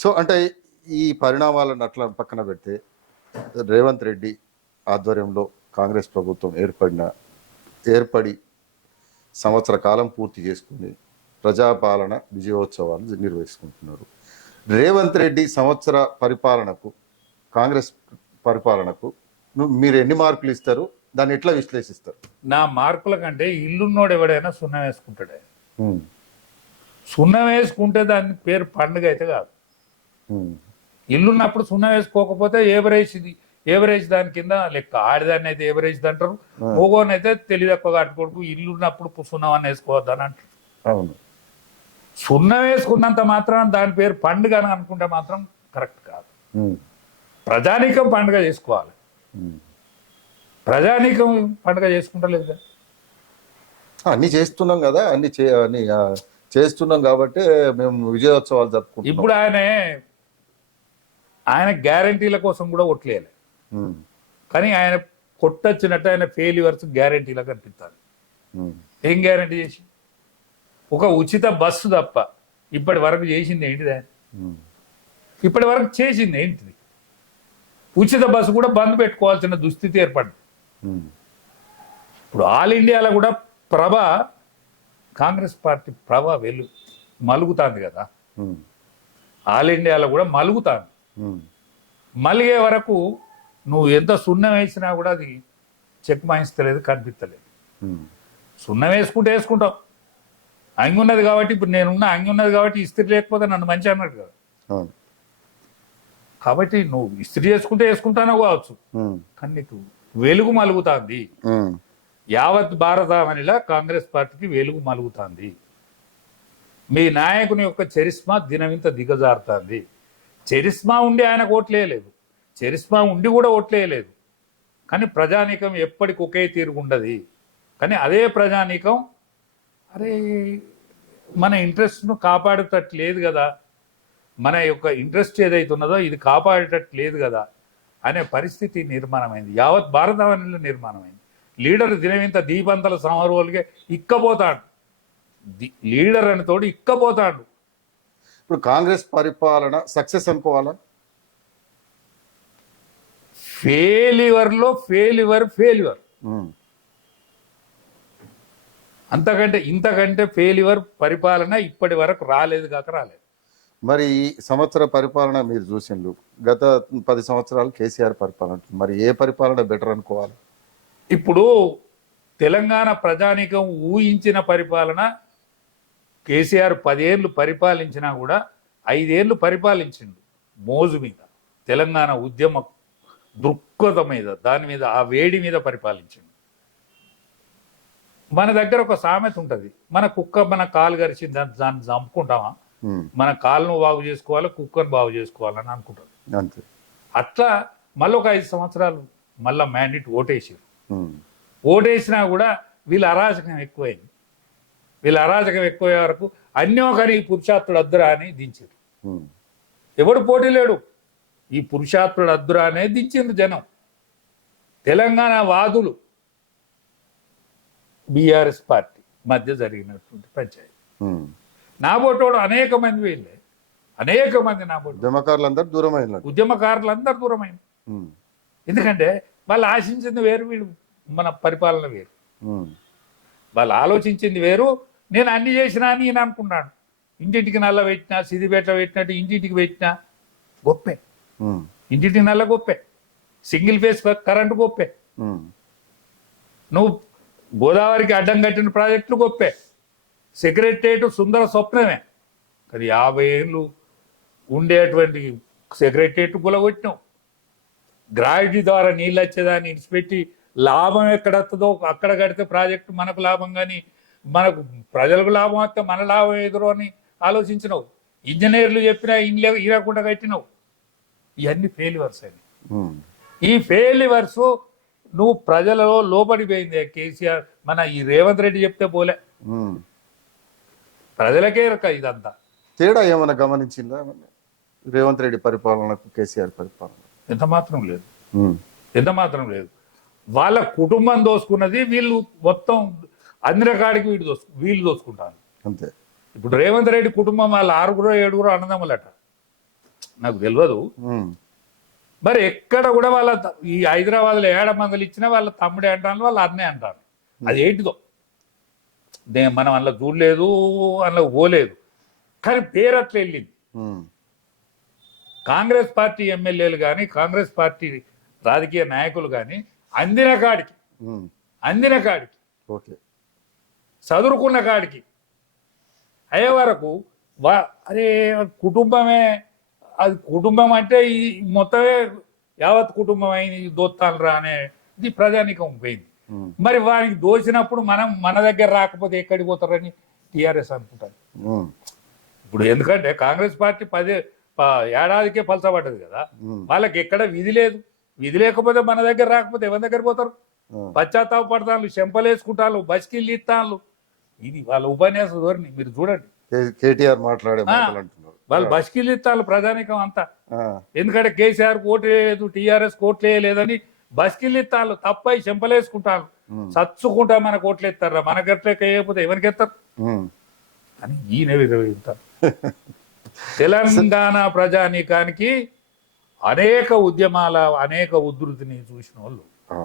So అంటే ఈ పరిణామాలను అట్లా పక్కన పెడితే రేవంత్ రెడ్డి ఆధ్వర్యంలో కాంగ్రెస్ ప్రభుత్వం ఏర్పడి సంవత్సర కాలం పూర్తి చేసుకుని ప్రజాపాలన విజయోత్సవాలు నిర్వహించుకుంటున్నారు. రేవంత్ రెడ్డి సంవత్సర పరిపాలనకు, కాంగ్రెస్ పరిపాలనకు మీరు ఎన్ని మార్కులు ఇస్తారు, దాన్ని ఎట్లా విశ్లేషిస్తారు? నా మార్కుల కంటే ఇల్లున్నోడు ఎవడైనా సున్నం వేసుకుంటాడే. సున్నం వేసుకుంటే దాని పేరు పండుగ అయితే కాదు. ఇల్లున్నప్పుడు సున్నం వేసుకోకపోతే ఏవరేజ్ దాని కింద లెక్క. ఆడిదాన్ని అయితే ఏవరేజ్ అంటారు, మోగోని అయితే తెలివి ఎక్కువ కట్టుకోడు. ఇల్లున్నప్పుడు సున్నం అని వేసుకోవద్దని అంటారు. అవును, సున్నం వేసుకున్నంత మాత్రం దాని పేరు పండుగ అని అనుకుంటే మాత్రం కరెక్ట్ కాదు. ప్రజానీకం పండుగ చేసుకోవాలి. ప్రజానీకం పండుగ చేసుకుంటలేదు కదా. అన్ని చేస్తున్నాం కదా, అన్ని చేస్తున్నాం కాబట్టి మేము విజయోత్సవాలు జరుపుకుంటాం. ఇప్పుడు ఆయన గ్యారంటీల కోసం కూడా ఓట్లేయాలి, కానీ ఆయన కొట్టొచ్చినట్టు ఆయన ఫెయిల్యూర్స్ గ్యారంటీలా కనిపిస్తారు. ఏం గ్యారంటీ చేసి? ఒక ఉచిత బస్సు తప్ప ఇప్పటి వరకు చేసింది ఏంటిది? ఇప్పటి వరకు చేసింది ఏంటిది? ఉచిత బస్సు కూడా బంద్ పెట్టుకోవాల్సిన దుస్థితి ఏర్పడింది. ఇప్పుడు ఆల్ ఇండియాలో కూడా కాంగ్రెస్ పార్టీ మలుగుతాంది కదా. ఆల్ ఇండియాలో కూడా మలుగుతాంది. మలిగే వరకు నువ్వు ఎంత సున్నం వేసినా కూడా అది చెక్ మాయిస్తలేదు, కనిపించలేదు. సున్నం వేసుకుంటావు. అంగి ఉన్నది కాబట్టి, ఇప్పుడు నేనున్న అంగి ఉన్నది కాబట్టి ఇస్త్రీ లేకపోతే నన్ను మంచి అన్నట్టు కదా. కాబట్టి నువ్వు ఇస్త్రీ వేసుకుంటానో కావచ్చు, కానీ నీకు వెలుగు మలుగుతాంది. యావత్ భారతావనిలా కాంగ్రెస్ పార్టీకి వెలుగు మలుగుతాంది. మీ నాయకుని యొక్క చరిస్మా దినమింత దిగజారుతుంది. చరిస్మా ఉండి ఆయనకు ఓట్లేయలేదు, చరిస్మా ఉండి కూడా ఓట్లేయలేదు. కానీ ప్రజానీకం ఎప్పటికి ఒకే తీరుగుండదు. కానీ అదే ప్రజానీకం అరే మన ఇంట్రెస్ట్ను కాపాడేటట్టు లేదు కదా, మన యొక్క ఇంట్రెస్ట్ ఏదైతే ఉన్నదో ఇది కాపాడేటట్టు లేదు కదా అనే పరిస్థితి నిర్మాణమైంది. యావత్ భారతావనిలో నిర్మాణమైంది. లీడర్ దినవింత దీపంతల సమారోహులుగా ఇక్కపోతాడు. లీడర్ అని తోడు ఇక్కపోతాడు. ఇప్పుడు కాంగ్రెస్ పరిపాలన సక్సెస్ అనుకోవాలా? ఫెయిల్యూర్లో ఫెయిల్యూర్. ఇంతకంటే ఫెయిల్యూర్ పరిపాలన ఇప్పటి వరకు రాలేదు. మరి ఈ సంవత్సర పరిపాలన మీరు చూసిండ్రు, గత 10 సంవత్సరాలు కేసీఆర్ పరిపాలన, మరి ఏ పరిపాలన బెటర్ అనుకోవాలి? ఇప్పుడు తెలంగాణ ప్రజానీకం ఊహించిన పరిపాలన కేసీఆర్ 10 ఏళ్ళు పరిపాలించినా కూడా 5 ఏళ్ళు పరిపాలించిండు మోజు మీద, తెలంగాణ ఉద్యమ దృక్పథం మీద, దాని మీద ఆ వేడి మీద పరిపాలించిండు. మన దగ్గర ఒక సామెత ఉంటుంది, మన కుక్క మన కాలు గరిచింది దాన్ని చంపుకుంటామా? మన కాళ్ళను బాగు చేసుకోవాలి, కుక్కను బాగు చేసుకోవాలని అనుకుంటారు. అట్లా మళ్ళీ ఒక 5 సంవత్సరాలు మళ్ళీ మ్యాండేట్ ఓటేసారు. ఓటేసినా కూడా వీళ్ళ అరాజకం ఎక్కువైంది. వీళ్ళ అరాజకం ఎక్కువయ్యే వరకు అన్యోకని పురుషార్థుడు అద్దురా అని దించారు. ఎవడు పోటీ లేడు, ఈ పురుషార్థుడు అద్దురా అనే దించిండ్రు జనం. తెలంగాణ వాదులు బీఆర్ఎస్ పార్టీ మధ్య జరిగినటువంటి పంచాయతీ. నా బోటోడు అనేక మంది వీళ్ళే, అనేక మంది నా బోటు ఉద్యమకారులందరూ దూరమైన. ఎందుకంటే వాళ్ళు ఆశించింది వేరు, వీడు మన పరిపాలన వేరు. వాళ్ళు ఆలోచించింది వేరు. నేను అన్ని చేసినా అని నేను అనుకున్నాను. ఇంటింటికి నల్ల పెట్టినా, సిద్దిపేట పెట్టినట్టు ఇంటింటికి పెట్టినా గొప్పే. ఇంటింటికి నల్ల గొప్పే, సింగిల్ ఫేస్ కరెంటు గొప్పే. నువ్వు గోదావరికి అడ్డం కట్టిన ప్రాజెక్టులు గొప్పే. సెక్రటరియట్ సుందర స్వప్నమే. కానీ 50 ఏళ్ళు ఉండేటువంటి సెక్రటరియట్ గులగొట్టినావు. గ్రావిటీ ద్వారా నీళ్ళు వచ్చేదాన్ని ఇడిచిపెట్టి లాభం ఎక్కడ వస్తుందో అక్కడ కడితే ప్రాజెక్టు మనకు లాభం, కానీ మనకు ప్రజలకు లాభం వస్తే మన లాభం ఎదురు అని ఆలోచించినావు. ఇంజనీర్లు చెప్పినా ఇరకుండా కట్టినావు. ఇవన్నీ ఫెయిల్యూర్స్ అని. ఈ ఫెయిల్యూర్స్ నువ్వు ప్రజలలో లోపడిపోయింది. కేసీఆర్ ఈ రేవంత్ రెడ్డి చెప్తే పోలే, ప్రజలకే ఇదంతా తేడా ఏమైనా గమనించిందా రేవంత్ రెడ్డి పరిపాలనకు కేసీఆర్ పరిపాలన? ఎంత మాత్రం లేదు. వాళ్ళ కుటుంబం దోసుకున్నది, వీళ్ళు మొత్తం అన్ని రకాడికి వీళ్ళు దోసుకుంటారు అంతే. ఇప్పుడు రేవంత్ రెడ్డి కుటుంబం వాళ్ళ 6 7 అన్నదమ్ములట. నాకు తెలియదు. ఉమ్, మరి ఎక్కడ కూడా వాళ్ళ ఈ హైదరాబాద్లో 7 మందిలు ఇచ్చినా వాళ్ళ తమ్ముడే అంటాను, వాళ్ళ అన్నే అంటాను. అది ఏంటిదో మనం అందులో చూడలేదు, అందులో పోలేదు, కానీ పేరు అట్లా వెళ్ళింది. ఉమ్, కాంగ్రెస్ పార్టీ ఎమ్మెల్యేలు కానీ కాంగ్రెస్ పార్టీ రాజకీయ నాయకులు కానీ అందిన కాడికి ఉమ్, ఓకే. చదువుకున్న కాడికి అయ్యే వరకు అరే కుటుంబమే, అది కుటుంబం అంటే ఈ మొత్తమే యావత్ కుటుంబం అయింది దోస్తాలరా అనేది ప్రజానీకం పోయింది. ఉమ్, మరి వారికి దోచినప్పుడు మనం మన దగ్గర రాకపోతే ఎక్కడికి పోతారని టీఆర్ఎస్ అనుకుంటారు. ఉమ్, ఇప్పుడు ఎందుకంటే కాంగ్రెస్ పార్టీ ఏడాదికే పలసబడ్డది కదా, ఉమ్, వాళ్ళకి ఎక్కడ విధి లేదు. విధి లేకపోతే మన దగ్గర రాకపోతే ఎవరి దగ్గర పోతారు? ఉమ్. పశ్చాత్తాప పడతాను, చెంపలేసుకుంటాను, బస్కిళ్ళు ఇస్తాను. ఇది వాళ్ళ ఉపన్యాస ధోరణి. మీరు చూడండి, కేటీఆర్ మాట్లాడే మాటలు అంటున్నారు. వాళ్ళు బస్కిళ్ళు ఇస్తాను ప్రజానికం అంతా. ఆ, ఎందుకంటే కేసీఆర్ ఓటు వేయలేదు, టీఆర్ఎస్ ఓట్లు వేయలేదని బస్కిళ్ళు ఇస్తాను, తప్పై చెంపలేసుకుంటాను, చచ్చుకుంటా మనకు ఓట్లు ఎత్తారా, మనకెట్లే వేయకపోతే ఎవరికి ఎత్తారు ఉమ్. అని ఈయన విధంటారు. తెలంగాణ ప్రజానీకానికి అనేక ఉద్యమాల అనేక ఉధృతిని చూసిన వాళ్ళు. ఆ.